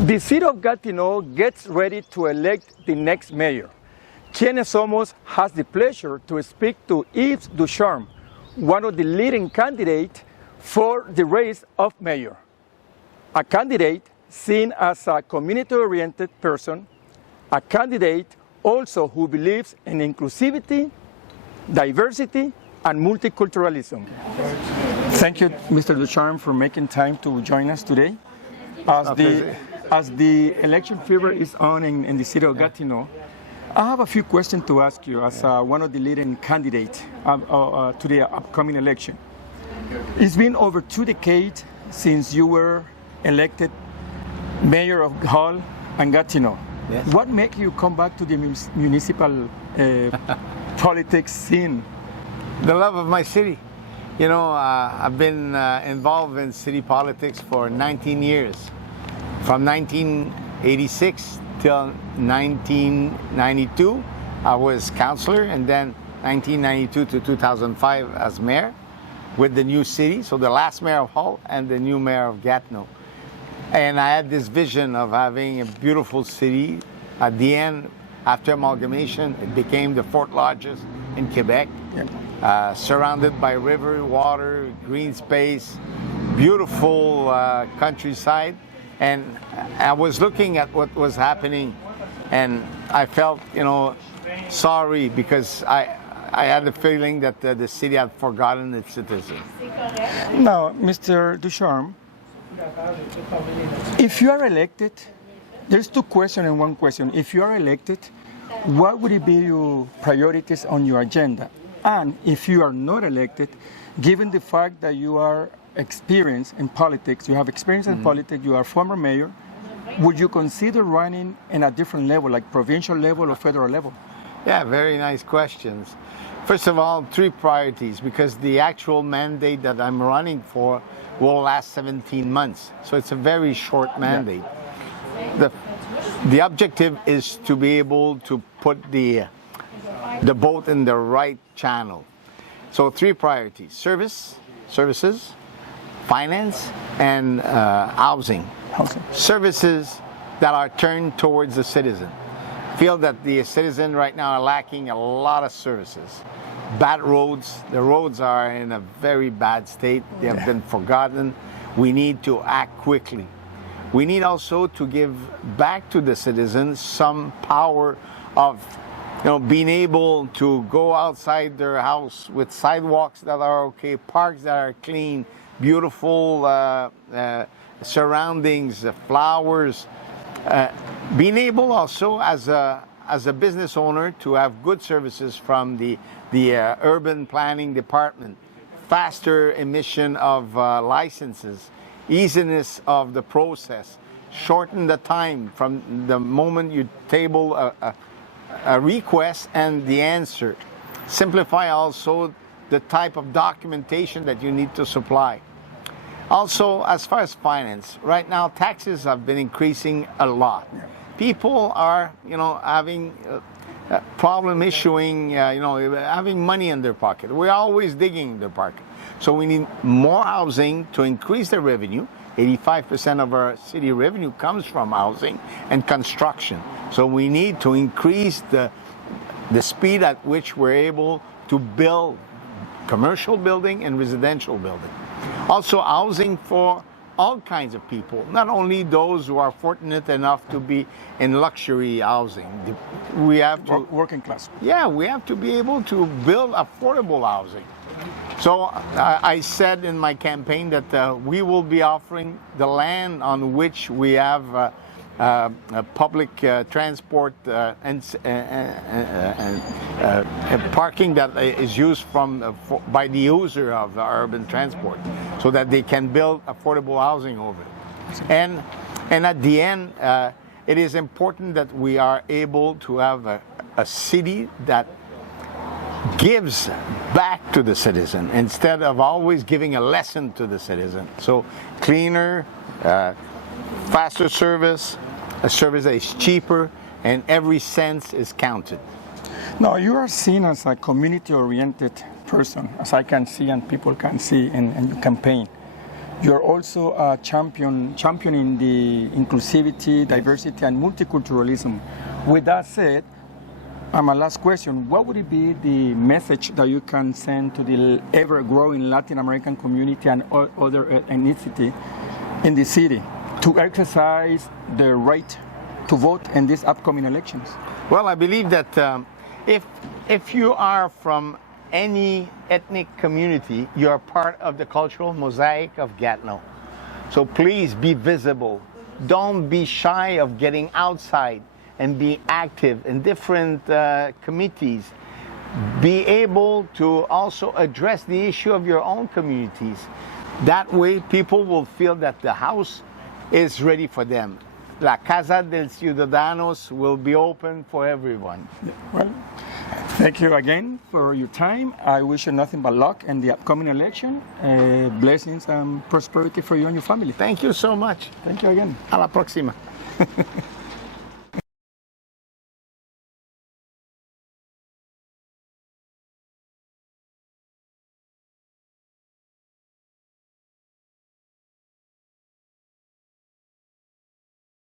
The city of Gatineau gets ready to elect the next mayor. Quienes Somos has the pleasure to speak to Yves Ducharme, one of the leading candidates for the race of mayor. A candidate seen as a community-oriented person, a candidate also who believes in inclusivity, diversity, and multiculturalism. Thank you, Mr. Ducharme, for making time to join us today. As the election fever is on in the city of Gatineau, I have a few questions to ask you as one of the leading candidates to the upcoming election. It's been over 2 decades since you were elected Mayor of Hull and Gatineau. Yes. What makes you come back to the municipal politics scene? The love of my city. You know, I've been involved in city politics for 19 years. From 1986 till 1992, I was councillor, and then 1992 to 2005 as mayor with the new city. So the last mayor of Hull and the new mayor of Gatineau. And I had this vision of having a beautiful city. At the end, after amalgamation, it became the 4th largest in Quebec, surrounded by river, water, green space, beautiful countryside. And I was looking at what was happening, and I felt, sorry, because I had the feeling that the city had forgotten its citizens. Now, Mr. Ducharme, if you are elected, there's 2 questions and 1 question. If you are elected, what would be your priorities on your agenda? And if you are not elected, given the fact that you are experienced in politics, you have experience in politics, you are former mayor, would you consider running in a different level, like provincial level or federal level? Yeah, very nice questions. First of all, 3 priorities, because the actual mandate that I'm running for will last 17 months. So it's a very short mandate. Yeah. The objective is to be able to put the boat in the right channel. So 3 priorities: services, finance, and housing. Services that are turned towards the citizen. Feel that the citizen right now are lacking a lot of services. Bad roads. The roads are in a very bad state. They have been forgotten. We need to act quickly. We need also to give back to the citizens some power of being able to go outside their house with sidewalks that are okay, parks that are clean, beautiful surroundings, flowers. Being able also as a business owner to have good services from the urban planning department, faster emission of licenses, easiness of the process, shorten the time from the moment you table a request and the answer. Simplify also the type of documentation that you need to supply. Also, as far as finance, right now taxes have been increasing a lot. People are, having a problem issuing, having money in their pocket. We're always digging in their pocket. So we need more housing to increase the revenue. 85% of our city revenue comes from housing and construction. So we need to increase the speed at which we're able to build commercial building and residential building. Also housing for all kinds of people, not only those who are fortunate enough to be in luxury housing. We have to working class. Yeah, we have to be able to build affordable housing. So I said in my campaign that we will be offering the land on which we have public transport and parking that is used by the user of the urban transport, so that they can build affordable housing over it. And at the end, it is important that we are able to have a city that gives back to the citizen instead of always giving a lesson to the citizen. So cleaner, faster service, a service that is cheaper, and every cent is counted. Now, you are seen as a community-oriented person, as I can see and people can see in your campaign. You're also a championing the inclusivity, diversity, and multiculturalism. With that said, my last question, what would it be the message that you can send to the ever-growing Latin American community and other ethnicity in the city to exercise their right to vote in these upcoming elections? Well, I believe that if you are from any ethnic community, you're part of the cultural mosaic of Gatineau. So please be visible. Don't be shy of getting outside and be active in different committees. Be able to also address the issue of your own communities. That way people will feel that the house is ready for them. La Casa del Ciudadanos will be open for everyone. Well, thank you again for your time. I wish you nothing but luck in the upcoming election. Blessings and prosperity for you and your family. Thank you so much. Thank you again. A la próxima.